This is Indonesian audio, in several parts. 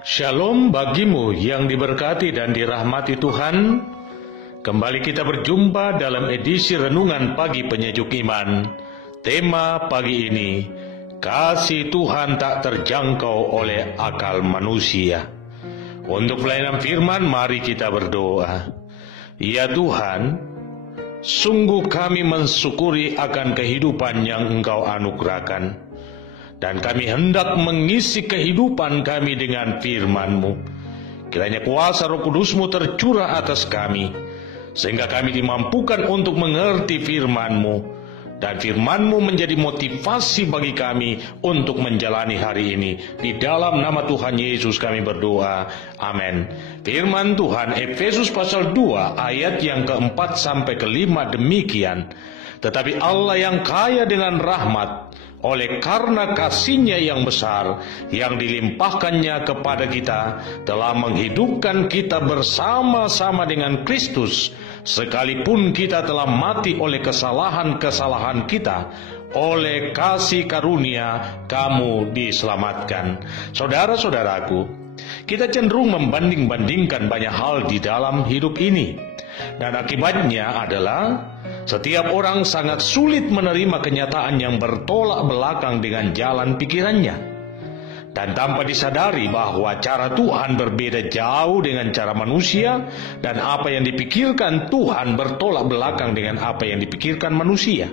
Shalom bagimu yang diberkati dan dirahmati Tuhan. Kembali kita berjumpa dalam edisi Renungan Pagi Penyejuk Iman. Tema pagi ini, kasih Tuhan tak terjangkau oleh akal manusia. Untuk pelayanan firman, mari kita berdoa. Ya Tuhan, sungguh kami mensyukuri akan kehidupan yang Engkau anugerahkan. Dan kami hendak mengisi kehidupan kami dengan firman-Mu. Kiranya kuasa Roh Kudus-Mu tercurah atas kami, sehingga kami dimampukan untuk mengerti firman-Mu. Dan firman-Mu menjadi motivasi bagi kami untuk menjalani hari ini. Di dalam nama Tuhan Yesus kami berdoa. Amin. Firman Tuhan Efesus pasal 2 ayat yang keempat sampai kelima demikian. Tetapi Allah yang kaya dengan rahmat, oleh karena kasih-Nya yang besar, yang dilimpahkannya kepada kita, telah menghidupkan kita bersama-sama dengan Kristus, sekalipun kita telah mati oleh kesalahan-kesalahan kita. Oleh kasih karunia kamu diselamatkan. Saudara-saudaraku, kita cenderung membanding-bandingkan banyak hal di dalam hidup ini. Dan akibatnya adalah setiap orang sangat sulit menerima kenyataan yang bertolak belakang dengan jalan pikirannya. Dan tanpa disadari bahwa cara Tuhan berbeda jauh dengan cara manusia, dan apa yang dipikirkan Tuhan bertolak belakang dengan apa yang dipikirkan manusia.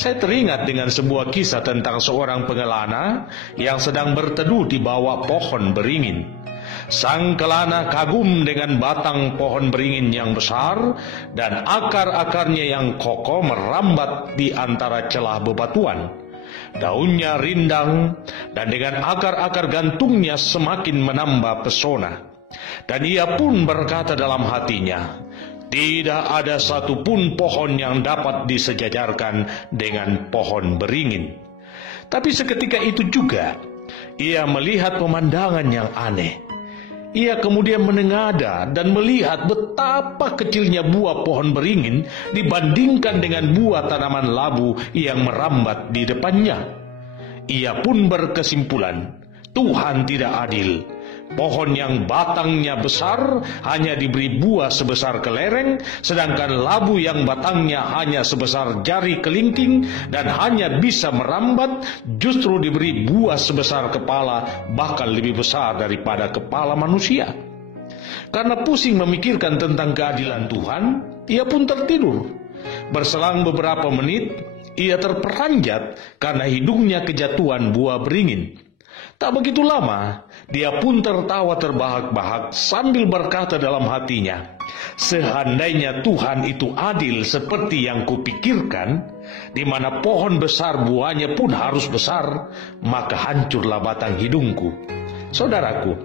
Saya teringat dengan sebuah kisah tentang seorang pengelana yang sedang berteduh di bawah pohon beringin. Sang kelana kagum dengan batang pohon beringin yang besar dan akar-akarnya yang kokoh merambat di antara celah bebatuan. Daunnya rindang dan dengan akar-akar gantungnya semakin menambah pesona. Dan ia pun berkata dalam hatinya, tidak ada satupun pohon yang dapat disejajarkan dengan pohon beringin. Tapi seketika itu juga ia melihat pemandangan yang aneh. Ia kemudian menengada dan melihat betapa kecilnya buah pohon beringin dibandingkan dengan buah tanaman labu yang merambat di depannya. Ia pun berkesimpulan, Tuhan tidak adil. Pohon yang batangnya besar hanya diberi buah sebesar kelereng, sedangkan labu yang batangnya hanya sebesar jari kelingking dan hanya bisa merambat, justru diberi buah sebesar kepala, bahkan lebih besar daripada kepala manusia. Karena pusing memikirkan tentang keadilan Tuhan, ia pun tertidur. Berselang beberapa menit, ia terperanjat karena hidungnya kejatuhan buah beringin. Tak begitu lama, dia pun tertawa terbahak-bahak sambil berkata dalam hatinya, seandainya Tuhan itu adil seperti yang kupikirkan, di mana pohon besar buahnya pun harus besar, maka hancurlah batang hidungku. Saudaraku,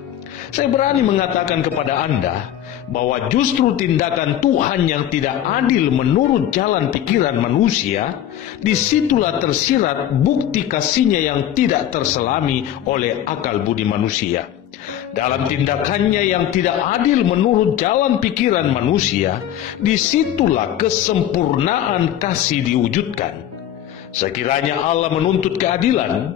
saya berani mengatakan kepada Anda bahwa justru tindakan Tuhan yang tidak adil menurut jalan pikiran manusia, disitulah tersirat bukti kasih-Nya yang tidak terselami oleh akal budi manusia. Dalam tindakannya yang tidak adil menurut jalan pikiran manusia, disitulah kesempurnaan kasih diwujudkan. Sekiranya Allah menuntut keadilan,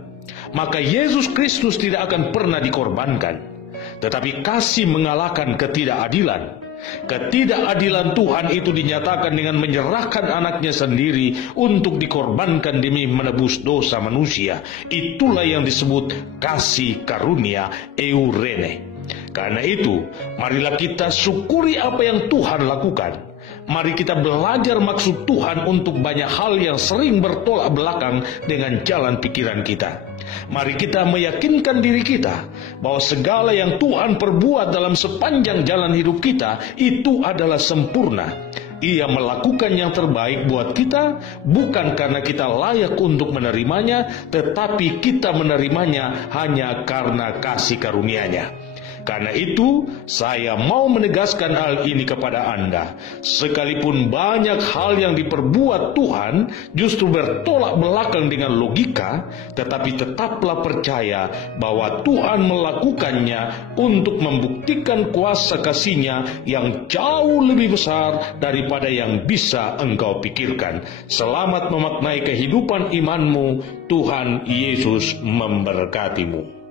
maka Yesus Kristus tidak akan pernah dikorbankan. Tetapi kasih mengalahkan ketidakadilan. Ketidakadilan Tuhan itu dinyatakan dengan menyerahkan anaknya sendiri untuk dikorbankan demi menebus dosa manusia. Itulah yang disebut kasih karunia eurene. Karena itu, marilah kita syukuri apa yang Tuhan lakukan. Mari kita belajar maksud Tuhan untuk banyak hal yang sering bertolak belakang dengan jalan pikiran kita. Mari kita meyakinkan diri kita bahwa segala yang Tuhan perbuat dalam sepanjang jalan hidup kita itu adalah sempurna. Ia melakukan yang terbaik buat kita, bukan karena kita layak untuk menerimanya, tetapi kita menerimanya hanya karena kasih karunia-Nya. Karena itu, saya mau menegaskan hal ini kepada Anda. Sekalipun banyak hal yang diperbuat Tuhan justru bertolak belakang dengan logika, tetapi tetaplah percaya bahwa Tuhan melakukannya untuk membuktikan kuasa kasih-Nya yang jauh lebih besar daripada yang bisa engkau pikirkan. Selamat memaknai kehidupan imanmu. Tuhan Yesus memberkatimu.